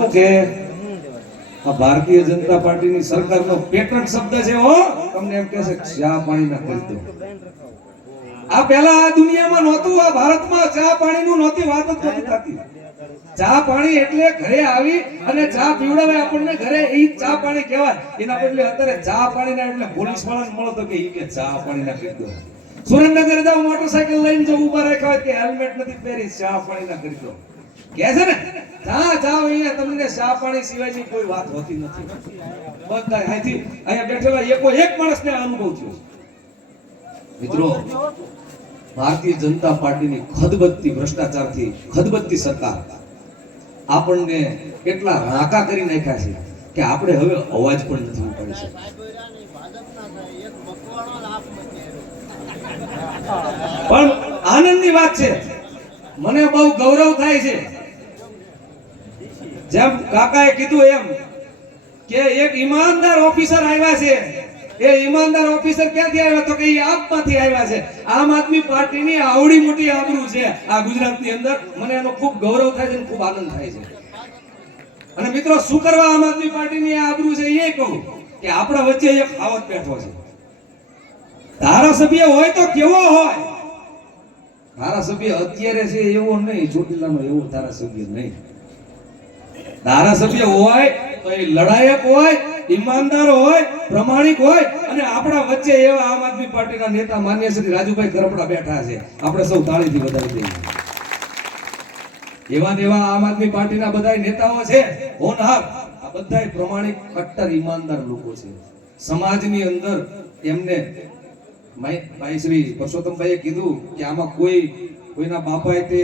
શું કે ભારતીય જનતા પાર્ટીની સરકારનો પેટર્ન શબ્દ છે હો, તમને એમ કહે છે ચા પાણીના ખરીદો. આ પહેલા આ દુનિયામાં નહોતું, આ ભારતમાં ચા પાણીનું નહોતી વાત જ નહોતી થતી. ચા પાણી એટલે ઘરે આવી અને ચા પીવડાવે આપણને ઘરે, એ ચા પાણી કહેવાય. એના બદલે અત્યારે ચા પાણીના એટલે પોલીસ વાળાને મળો તો કે ઈ કે ચા પાણીના ખરીદો. સુરેન્દ્રનગર જાવ મોટરસાઇકલ લઈને જો ઊભા રાખ્યા હોય કે હેલ્મેટ નથી પહેરી, ચા પાણીના ખરીદો કહે છે ને. ચા જાવ અહીંયા તમને ચા પાણી સિવાયની કોઈ વાત હોતી નથી. બધા અહીંથી અહીંયા બેઠેલા એક માણસને અનુભવ થયો. મિત્રો, ભારતીય જનતા પાર્ટીની ખદબદતી ભ્રષ્ટાચારથી ખદબદતી સરકાર આપણને એટલા રાકા કરી નાખ્યા છે કે આપણે હવે અવાજ પણ નથી ઉપાડી શકતા. પણ આનંદની વાત છે, મને બહુ ગૌરવ થાય છે, જેમ કાકાએ કીધું એમ કે એક ઈમાનદાર ઓફિસર આવ્યા છે. એ ઈમાનદાર ઓફિસર ક્યાંથી આવ્યા તો કે એ આપમાંથી આવ્યા છે. આમ આદમી પાર્ટીની આવડી મોટી આબરૂ છે આ ગુજરાતની અંદર. મને એનો ખૂબ ગૌરવ થાય છે અને ખૂબ આનંદ થાય છે. અને મિત્રો, શું કરવા આમ આદમી પાર્ટીની આબરૂ છે એ કહું કે આપણા વચ્ચે એક ખાવત બેઠો છે. ધારાસભ્ય હોય તો કેવો હોય? ધારાસભ્ય અત્યારે છે એવો નહીં, ચોટીલાનો એવો ધારાસભ્ય નહીં. ધારાસભ્ય હોય તો એ લડાયક હોય, ઈમાનદાર હોય, પ્રમાણિક હોય. અને આપણા વચ્ચે એવા આમ આદમી પાર્ટીના નેતા માન્ય શ્રી રાજુભાઈ કરપડા બેઠા છે. આપણે સૌ તાળીથી વધાવી દઈએ. એવા ને એવા આમ આદમી પાર્ટીના બધા નેતાઓ છે, હોનહાર. આ બધા પ્રમાણિક, કટ્ટર, ઈમાનદાર લોકો છે. સમાજની અંદર એમને ભાઈ શ્રી પરસોત્તમભાઈએ કીધું કે આમાં કોઈના બાપાએ તે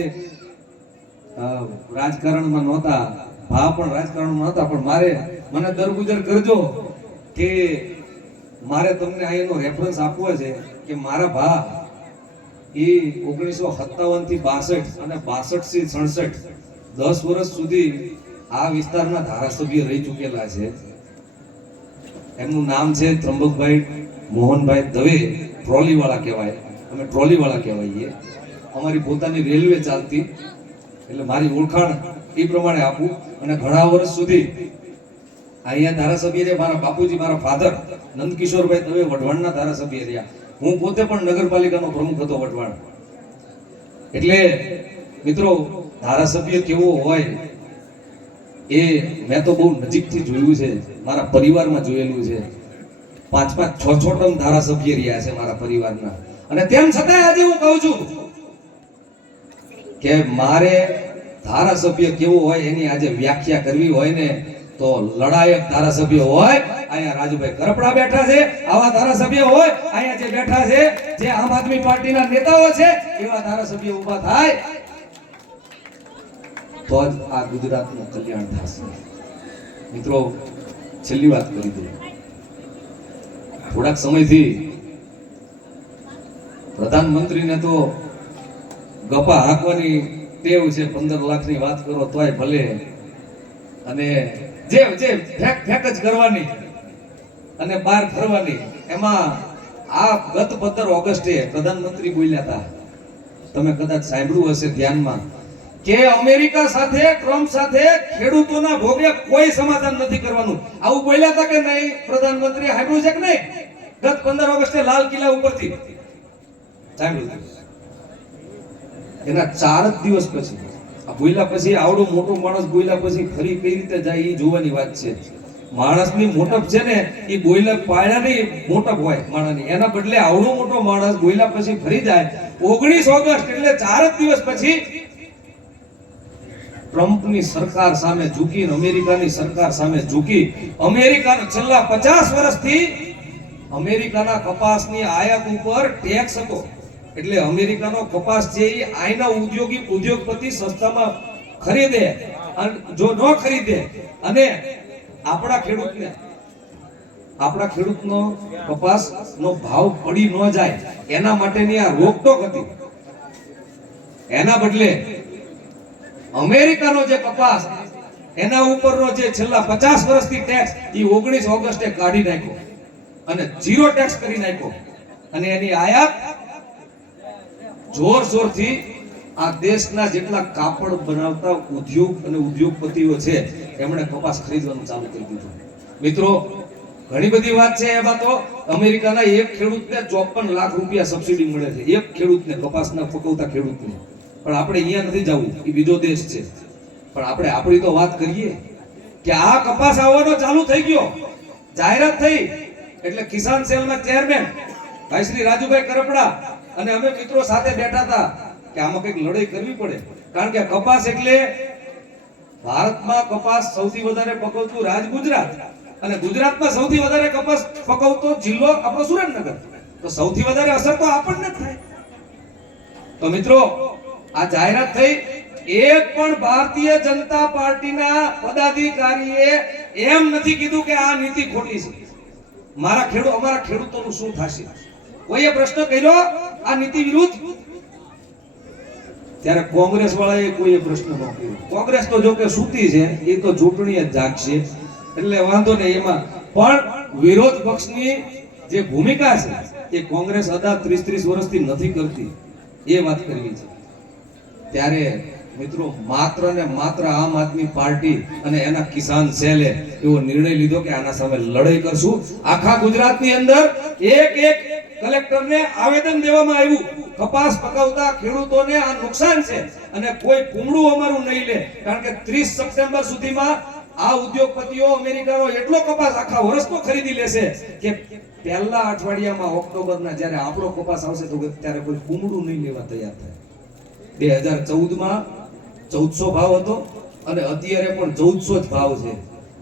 રાજકારણમાં નહોતા, ભા પણ રાજકારણમાં નહોતા. પણ મને દરગુજર કરજો કે મારે તમને અહીંનો રેફરન્સ આપવો છે કે મારા ભા એ 1957 થી 62 અને 62 થી 67 10 વર્ષ સુધી આ વિસ્તારના ધારાસભ્ય રહી ચૂકેલા છે. એમનું નામ છે ત્રંબકભાઈ મોહનભાઈ દવે. ટ્રોલી વાળા કહેવાય, અમે ટ્રોલી વાળા કહેવાઈએ. અમારી પોતાની રેલવે ચાલતી, એટલે મારી ઓળખાણ એ પ્રમાણે આપું. અને ઘણા વર્ષ સુધી અહીંયા ધારાસભ્ય રહ્યા મારા બાપુજી, મારા ફાધર નંદકિશોરભાઈ દવે વઢવાણના ધારાસભ્ય રહ્યા. હું પોતે પણ નગરપાલિકાનો પ્રમુખ હતો વઢવાણ. એટલે મિત્રો, ધારાસભ્ય કેવો હોય એ મેં તો બહુ નજીકથી જોયું છે, મારા પરિવારમાં જોયેલું છે. 5-5, 6-6 ટર્મ ધારાસભ્ય રહ્યા છે મારા પરિવારના. અને તેમ છતાં આજે હું કહું છું કે મારે ધારાસભ્ય કેવો હોય એની આજે વ્યાખ્યા કરવી હોય ને તો લડાયક ધારાસભ્ય હોય. અહીંયા રાજુભાઈ કરપડા બેઠા છે, આવા ધારાસભ્ય હોય. અહીંયા જે બેઠા છે, જે આમ આદમી પાર્ટીના નેતાઓ છે, એવા ધારાસભ્ય ઊભા થાય તો જ આ ગુજરાતનું કલ્યાણ થશે. મિત્રો, છેલ્લી વાત કરી દઉં. થોડાક સમયથી પ્રધાનમંત્રીને તો ગપા હાંકવાની ટેવ છે. 15 લાખની વાત કરો તોય ભલે, અને જે ફેક જ કરવાની અને બહાર ફરવાની. એમાં આ ગત 15 ઓગસ્ટે પ્રધાનમંત્રી બોલ્યા હતા, તમે કદાચ સાંભળ્યું હશે ધ્યાનમાં, કે અમેરિકા સાથે, ટ્રમ્પ સાથે ખેડૂતોના ભોગે કોઈ સમાધાન નથી કરવાનું. આવું બોલ્યા હતા કે નહીં પ્રધાનમંત્રી? સાંભળ્યું છે કે નહીં? ગત 15 ઓગસ્ટે લાલ કિલ્લા ઉપરથી સાંભળ્યું. એના 4 જ દિવસ પછી આ બોલ્યા પછી, આવડો મોટો માણસ બોલ્યા પછી ફરી કઈ રીતે જાય એ જોવાની વાત છે. માણસની મોટપ છે ને એ બોલ્યા પાયાની મોટપ હોય માણસની. એના બદલે આવડો મોટો માણસ બોલ્યા પછી ફરી જાય. 19 ઓગસ્ટ એટલે 4 જ દિવસ પછી ટ્રમ્પની સરકાર સામે ઝૂકી, અમેરિકાની સરકાર સામે ઝૂકી. અમેરિકાના છેલ્લા 50 વર્ષથી અમેરિકાના કપાસની આયાત ઉપર ટેક્સ હતો. એટલે અમેરિકાનો કપાસ છે એ આઈના ઉદ્યોગપતિ સસ્તામાં ખરીદે, અને જો ન ખરીદે અને આપણા ખેડૂતનો કપાસનો ભાવ પડી ન જાય એના માટેની આ રોકટોક હતી. એના બદલે અમેરિકાનો જે કપાસ એના ઉપરનો જે છેલ્લા 50 વર્ષથી ટેક્સ એ 19 ઓગસ્ટે કાઢી નાખ્યો અને 0 ટેક્સ કરી નાખ્યો. અને એની આયાત જોરશોરથી આ દેશના જેટલા કાપડ બનાવતા ઉદ્યોગ અને ઉદ્યોગપતિઓ છે એમણે કપાસ ખરીદવાનું ચાલુ કરી દીધું. મિત્રો ઘણી બધી વાત છે. એમાં તો અમેરિકાના એક ખેડૂતને 54 લાખ રૂપિયા સબસિડી મળે છે, એક ખેડૂતને, કપાસના પકવતા ખેડૂતને. પણ આપણે અહીંયા નથી જવું, એ બીજો દેશ છે. પણ આપણે આપણી તો વાત કરીએ કે આ કપાસ આવવાનો ચાલુ થઈ ગયો, જાહેરાત થઈ એટલે કિસાન સેલના ચેરમેન ભાઈ શ્રી રાજુભાઈ કરપડા અને અમે મિત્રો સાથે બેઠા હતા કે આમાં કંઈક લડાઈ કરવી પડે. કારણ કે કપાસ એટલે ભારતમાં કપાસ સૌથી વધારે પકવતું રાજ ગુજરાત, અને ગુજરાતમાં સૌથી વધારે કપાસ પકવતો જિલ્લો આપણો સુરેન્દ્રનગર. તો સૌથી વધારે અસર તો આપણને જ થાય. તો મિત્રો આ જાહેરાત થઈ, એક પણ ભારતીય જનતા પાર્ટીના પદાધિકારીએ એમ નથી કીધું કે આ નીતિ ખોટી છે, અમારા ખેડૂતોનું શું થશે. કોઈએ પ્રશ્ન કર્યો આ નીતિ વિરુદ્ધ? ત્યારે કોંગ્રેસ વાળાએ કોઈએ પ્રશ્ન ન કર્યો. કોંગ્રેસ તો જો કે સૂતી છે, એ તો ચૂંટણી જ જાગશે એટલે વાંધો નહીં એમાં. પણ વિરોધ પક્ષની જે ભૂમિકા છે એ કોંગ્રેસ અદા 30 વર્ષથી નથી કરતી, એ વાત કરવી છે. ત્યારે મિત્રો માત્ર ને માત્ર આમ આદમી પાર્ટી અને એના કિસાન સેલે એવો નિર્ણય લીધો કે આના સામે લડાઈ કરશું. આખા ગુજરાતની અંદર એક કલેક્ટરને આવેદન દેવામાં આવ્યું, કપાસ પકવતા ખેડૂતોને આ નુકસાન છે અને કોઈ કુમડું અમારું નહીં લે. કારણ કે 30 સપ્ટેમ્બર સુધીમાં આ ઉદ્યોગપતિઓ અમેરિકાનો એટલો કપાસ આખા વર્ષનો ખરીદી લેશે કે પહેલા અઠવાડિયામાં ઓક્ટોબરના જ્યારે આપણો કપાસ આવશે તો ત્યારે કોઈ કુમડું નહીં લેવા તૈયાર થાય. 2014માં 1400 ભાવ હતો અને અત્યારે પણ 1400 જ ભાવ છે.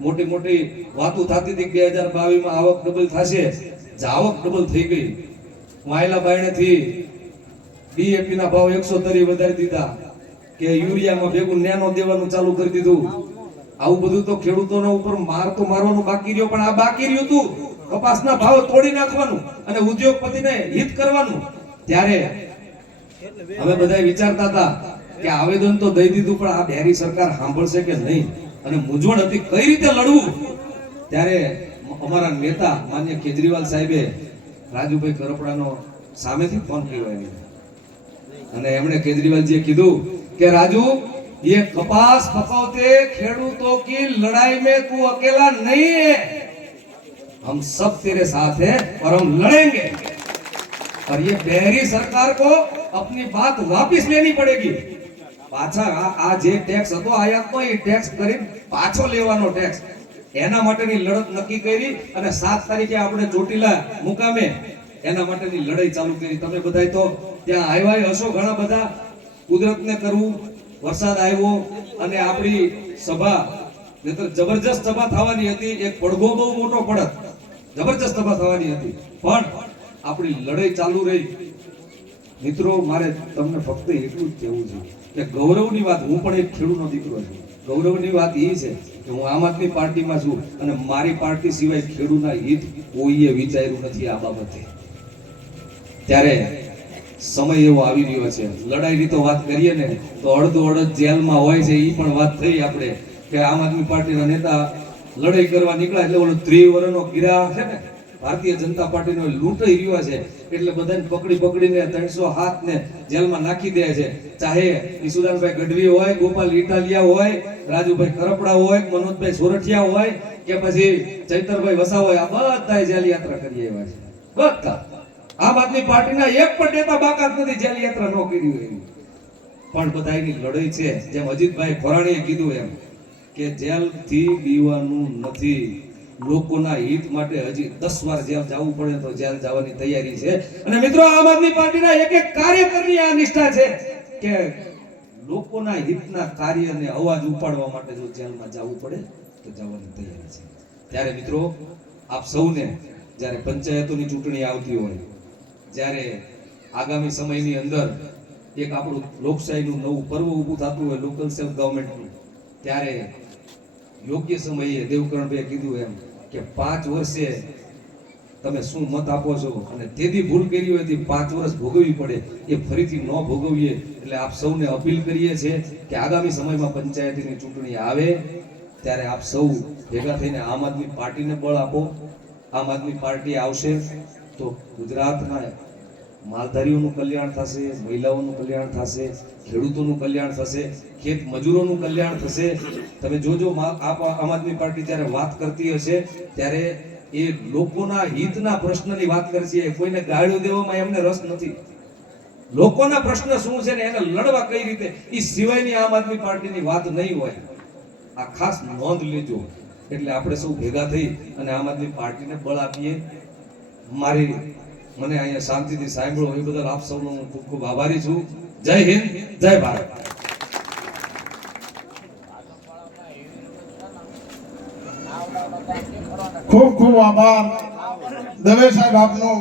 મોટી મોટી વાતો થતી હતી 2022માં આવક ડબલ થશે, જાવક ડબલ થઈ ગઈ. વાયલા બાયણેથી ડીએપી ના ભાવ 130 વધારી દીધા કે યુરિયામાં ભેગું નેનો દેવાનું ચાલુ કરી દીધું. આવું બધું તો ખેડૂતોના ઉપર માર તો મારવાનું બાકી રહ્યો, પણ આ બાકી રહ્યું હતું કપાસના ભાવ તોડી નાખવાનું અને ઉદ્યોગપતિને હિત કરવાનું. ત્યારે અમે બધા વિચારતા હતા કે આવેદન તો દઈ દીધું, પણ આ બેરી સરકાર સાંભળશે કે નહીં, અને મૂંઝવણ હતી કઈ રીતે લડવું. ત્યારે અમારા નેતા માન્ય કેજરીવાલ સાહેબે રાજુભાઈ કરપડાનો સામેથી ફોન કર્યો અને એમણે કેજરીવાલજીએ કીધું કે રાજુ, ये कपास पकाते खेडूतों की लड़ाई में तू अकेला नहीं है, हम सब तेरे साथ हैं और हम लड़ेंगे. और ये बहरी सरकार को अपनी बात वापस लेनी पड़ेगी. પાછા આ જે ટેક્સ હતો આયાતનો, એ ટેક્સ કરી પાછો લેવાનો ટેક્સ, એના માટેની લડત નક્કી કરી અને 7 તારીખે આપણે ચોટીલા મુકામે એના માટેની લડાઈ ચાલુ કરી. તમે બધાય તો ત્યાં આવ્યા હશો, ઘણા બધા. કુદરતને કરવું, વરસાદ આવ્યો અને આપણી સભા જબરજસ્ત સભા થવાની હતી. એક પડઘો બહુ મોટો પડત, જબરજસ્ત સભા થવાની હતી, પણ આપણી લડાઈ ચાલુ રહી. મિત્રો મારે તમને ફક્ત એટલું જ કહેવું છે કે ગૌરવની વાત, હું પણ એક ખેડૂતનો દીકરો છું, ગૌરવની વાત એ છે કે હું આમ આદમી પાર્ટીમાં છું અને મારી પાર્ટી સિવાય ખેડૂતના હિત કોઈએ વિચાર્યું નથી આ બાબતે. ત્યારે સમય એવો આવી રહ્યો છે, લડાઈની તો વાત કરીએ ને તો અડધો અડધ જેલમાં હોય છે. એ પણ વાત થઈ આપણે કે આમ આદમી પાર્ટીના નેતા લડાઈ કરવા નીકળ્યા એટલે ઓલો 3 વર્ષનો ગિરા છે ને ભારતીય જનતા પાર્ટીનો લૂંટાઈ રહ્યો છે, એટલે બધાને પકડીને 307 ને જેલમાં નાખી દે છે. ચાહે ઈસુદાનભાઈ ગઢવી હોય, ગોપાલ ઇટાલિયા હોય, રાજુભાઈ કરપડા હોય, મનોજભાઈ સોરઠિયા હોય કે પછી ચૈતરભાઈ વસાવા હોય, આ બધા જેલ યાત્રા કરી આવ્યા છે. બધા આમ આદમી પાર્ટીના એક પણ નેતા બાકાત નથી જેલ યાત્રા ન કરી હોય. પણ બધાની લડાઈ છે. જેમ અજીતભાઈ ખોરાણીએ કીધું એમ કે જેલ થી બીવાનું નથી, લોકોના હિત માટે હજી 10 વાર જેલ જવું પડે તો જેલ જવાની તૈયારી છે. અને મિત્રો આમ આદમી પાર્ટીના એક કાર્યકરની આ નિષ્ઠા છે કે લોકોના હિતના કાર્યને અવાજ ઉપાડવા માટે જો જેલમાં જવું પડે તો જવાની તૈયારી છે. ત્યારે મિત્રો આપ સૌને જ્યારે પંચાયતોની ચૂંટણી આવતી હોય, જ્યારે આગામી સમયની અંદર એક આપણું લોકશાહીનું નવું પર્વ ઊભું થતું હોય, લોકલ સેલ્ફ ગવર્નમેન્ટનું, ત્યારે યોગ્ય સમયે દેવકરણભાઈએ કીધું એમ કે 5 વર્ષે તમે શું મત આપો છો અને તેથી ભૂલ કરી હોય તો 5 વર્ષ ભોગવવી પડે, એ ફરીથી ન ભોગવીએ. એટલે આપ સૌને અપીલ કરીએ છીએ કે આગામી સમયમાં પંચાયતની ચૂંટણી આવે ત્યારે આપ સૌ ભેગા થઈને આમ આદમી પાર્ટીને બળ આપો. આમ આદમી પાર્ટી આવશે તો ગુજરાતના માલધારીઓનું કલ્યાણ થશે, મહિલાઓનું કલ્યાણ થશે, ખેડૂતોનું કલ્યાણ થશે, ખેત મજૂરોનું કલ્યાણ થશે. તમે જોજો આમ આદમી પાર્ટી જ્યારે વાત કરતી હશે ત્યારે એ લોકોના હિતના પ્રશ્નની વાત કરશે. કોઈને ગાળ્યો દેવામાં એમને રસ નથી. લોકોના પ્રશ્ન શું છે ને એને લડવા કઈ રીતે, એ સિવાયની આમ આદમી પાર્ટીની વાત નહીં હોય. આ ખાસ નોંધ લેજો. એટલે આપણે સૌ ભેગા થઈ અને આમ આદમી પાર્ટીને બળ આપીએ. મને અહીંયા શાંતિથી સાંભળો એ બદલ આપ સૌનો હું ખૂબ ખૂબ આભારી છું. જય હિન્દ, જય ભારત. ખૂબ ખૂબ આભાર દવે સાહેબ આપનો.